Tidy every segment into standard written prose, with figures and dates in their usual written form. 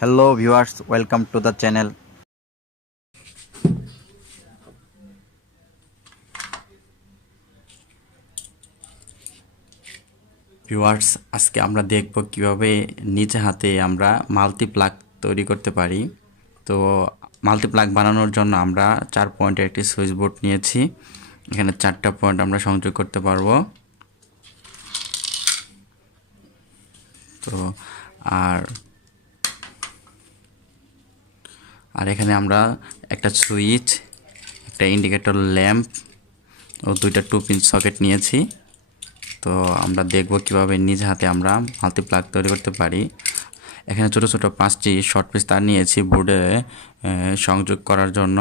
Hello viewers, welcome to the channel. Viewers, আজকে আমরা দেখব কিভাবে নিজে হাতে আমরা মাল্টিপ্লাগ তৈরি করতে পারি। তো মাল্টিপ্লাগ বানানোর জন্য আমরা 4 পয়েন্টের একটি সুইচ বোর্ড নিয়েছি। এখানে 4টা পয়েন্ট আমরা সংযোগ করতে পারবো। তো আর আর এখানে আমরা একটা সুইচ, একটা ইন্ডিকেটর ল্যাম্প ও দুইটা 2 পিন সকেট নিয়েছি। তো আমরা দেখব কিভাবে নিজ হাতে আমরা মাল্টিপ্লাগ তৈরি করতে পারি। এখানে ছোট ছোট 5টি শর্ট পিস তার নিয়েছি বোর্ডে সংযোগ করার জন্য।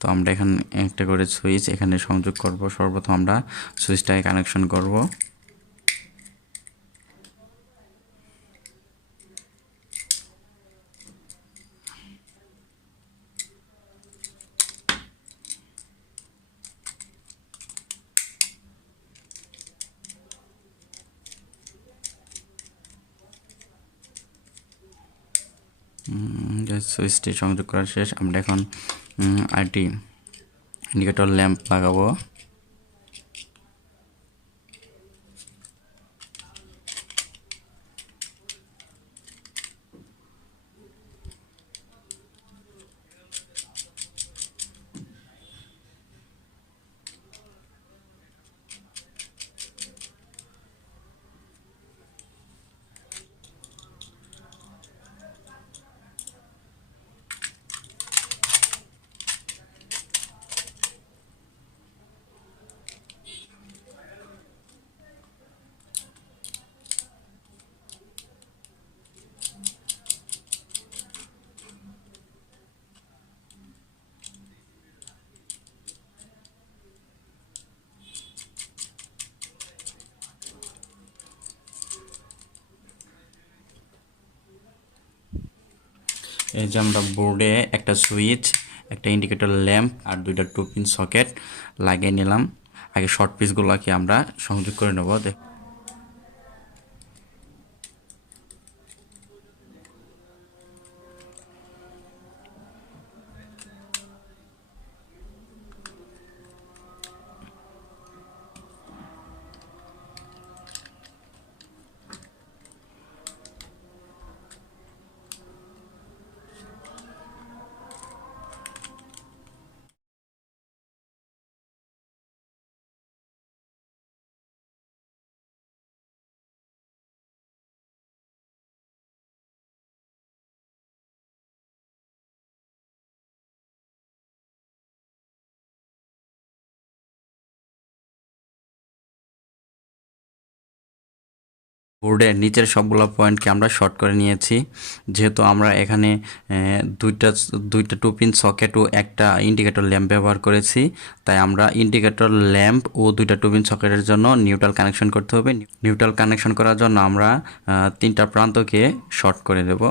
তো আমরা এখানে একটা করে সুইচ এখানে সংযোগ করব। সর্বপ্রথম আমরা সুইচটাকে কানেকশন করব। সুইচটি সংযোগ করা শেষ। আমরা এখন আরেকটি ইন্ডিকেটর ল্যাম্প লাগাবো। এই যে আমরা বোর্ডে একটা সুইচ, একটা ইন্ডিকেটর ল্যাম্প আর দুইটা 2 পিন সকেট লাগিয়ে নিলাম। আগে শর্ট পিসগুলোকে আমরা সংযোগ করে নেব। বোর্ডের নিচের সবগুলো পয়েন্টকে আমরা শর্ট করে নিয়েছি। যেহেতু আমরা এখানে দুইটা দুইটা 2 পিন সকেট ও একটা ইন্ডিকেটর ল্যাম্প ব্যবহার করেছি, তাই আমরা ইন্ডিকেটর ল্যাম্প ও দুইটা 2 পিন সকেটের জন্য নিউট্রাল কানেকশন করতে হবে। নিউট্রাল কানেকশন করার জন্য আমরা 3টা প্রান্তকে শর্ট করে দেব।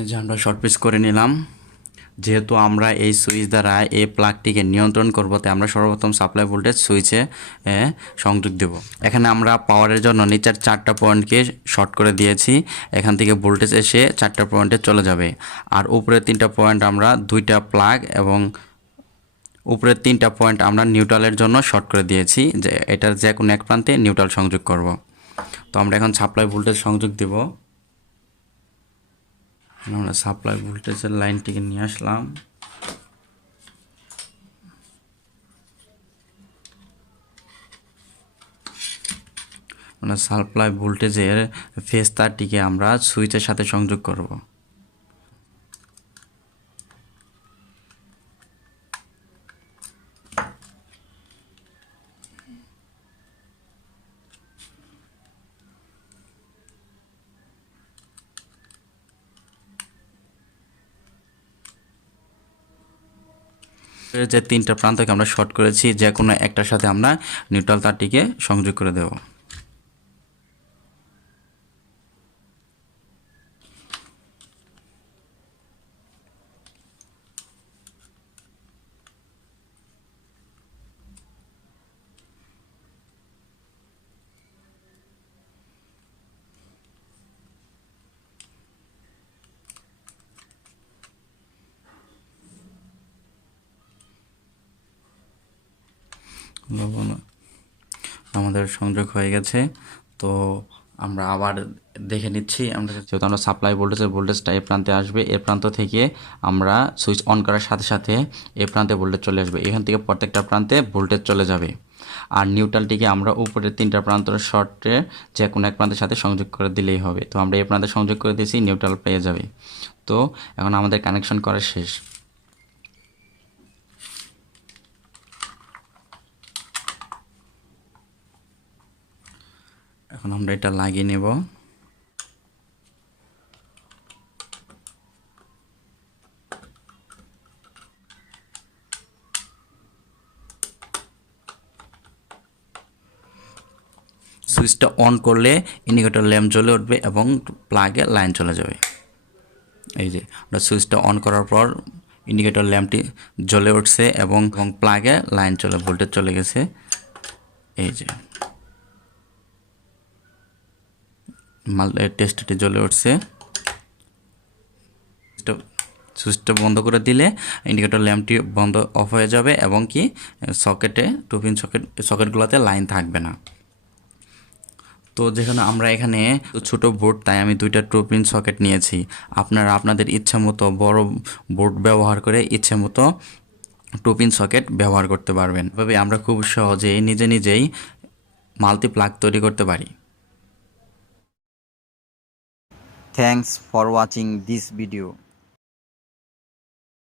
এই যে আমরা শর্ট পিস করে নিলাম। যেহেতু আমরা এই সুইচ দ্বারা এই প্লাগটিকে নিয়ন্ত্রণ করব, তাই আমরা সর্বপ্রথম সাপ্লাই ভোল্টেজ সুইচে সংযোগ দেব। এখানে আমরা পাওয়ারের জন্য নিচের 4টা পয়েন্টকে শর্ট করে দিয়েছি। এখান থেকে ভোল্টেজ এসে 4টা পয়েন্টে চলে যাবে। আর উপরের 3টা পয়েন্ট আমরা দুইটা প্লাগ এবং উপরের 3টা পয়েন্ট আমরা নিউট্রালের জন্য শর্ট করে দিয়েছি, যে এটার যে কোনো এক প্রান্তে নিউট্রাল সংযোগ করব। তো আমরা এখন সাপ্লাই ভোল্টেজ সংযোগ দেব। আমরা সাপ্লাই ভোল্টেজের লাইনটিকে নিয়ে আসলাম। আমরা সাপ্লাই ভোল্টেজের ফেজ তারটিকে আমরা সুইচের সাথে সংযোগ করব। যে তিনটা প্রান্তকে আমরা শর্ট করেছি যে কোনো একটার সাথে আমরা নিউট্রাল তারটিকে সংযোগ করে দেব। আমাদের সংযোগ হয়ে গেছে। তো আমরা আবার দেখে নিচ্ছি। আমরা যেহেতু আমরা সাপ্লাই ভোল্টেজটা এ প্রান্তে আসবে, এ প্রান্ত থেকে আমরা সুইচ অন করার সাথে সাথে এ প্রান্তে ভোল্টেজ চলে আসবে, এখান থেকে প্রত্যেকটা প্রান্তে ভোল্টেজ চলে যাবে। আর নিউট্রালটিকে আমরা উপরের তিনটা প্রান্তের শর্টে যে কোনো এক প্রান্তের সাথে সংযোগ করে দিলেই হবে। তো আমরা এ প্রান্তে সংযোগ করে দিয়েছি, নিউট্রাল পেয়ে যাবে। তো এখন আমাদের কানেকশন করা শেষ। এখন আমরা এটা লাগিয়ে নেব। সুইচটা অন করলে ইন্ডিকেটর ল্যাম্প জ্বলে উঠবে এবং প্লাগে লাইন চলে যাবে। এই যে আমরা সুইচটা অন করার পর ইন্ডিকেটর ল্যাম্পটি জ্বলে উঠছে এবং প্লাগে লাইন চলে, ভোল্টেজ চলে গেছে। এই যে টেস্টটি জ্বলে উঠছে। সুইচটা বন্ধ করে দিলে ইন্ডিকেটর ল্যাম্পটি বন্ধ অফ হয়ে যাবে এবং কি সকেটে টুপিন সকেটগুলোতে লাইন থাকবে না। তো যেখানে আমরা এখানে ছোট বোর্ড, তাই আমি দুইটা টুপিন সকেট নিয়েছি। আপনারা আপনাদের ইচ্ছা মতো বড় বোর্ড ব্যবহার করে ইচ্ছে মতো টুপিন সকেট ব্যবহার করতে পারবেন। এভাবে আমরা খুব সহজেই নিজেই মাল্টি প্লাগ তৈরি করতে পারি। Thanks for watching this video.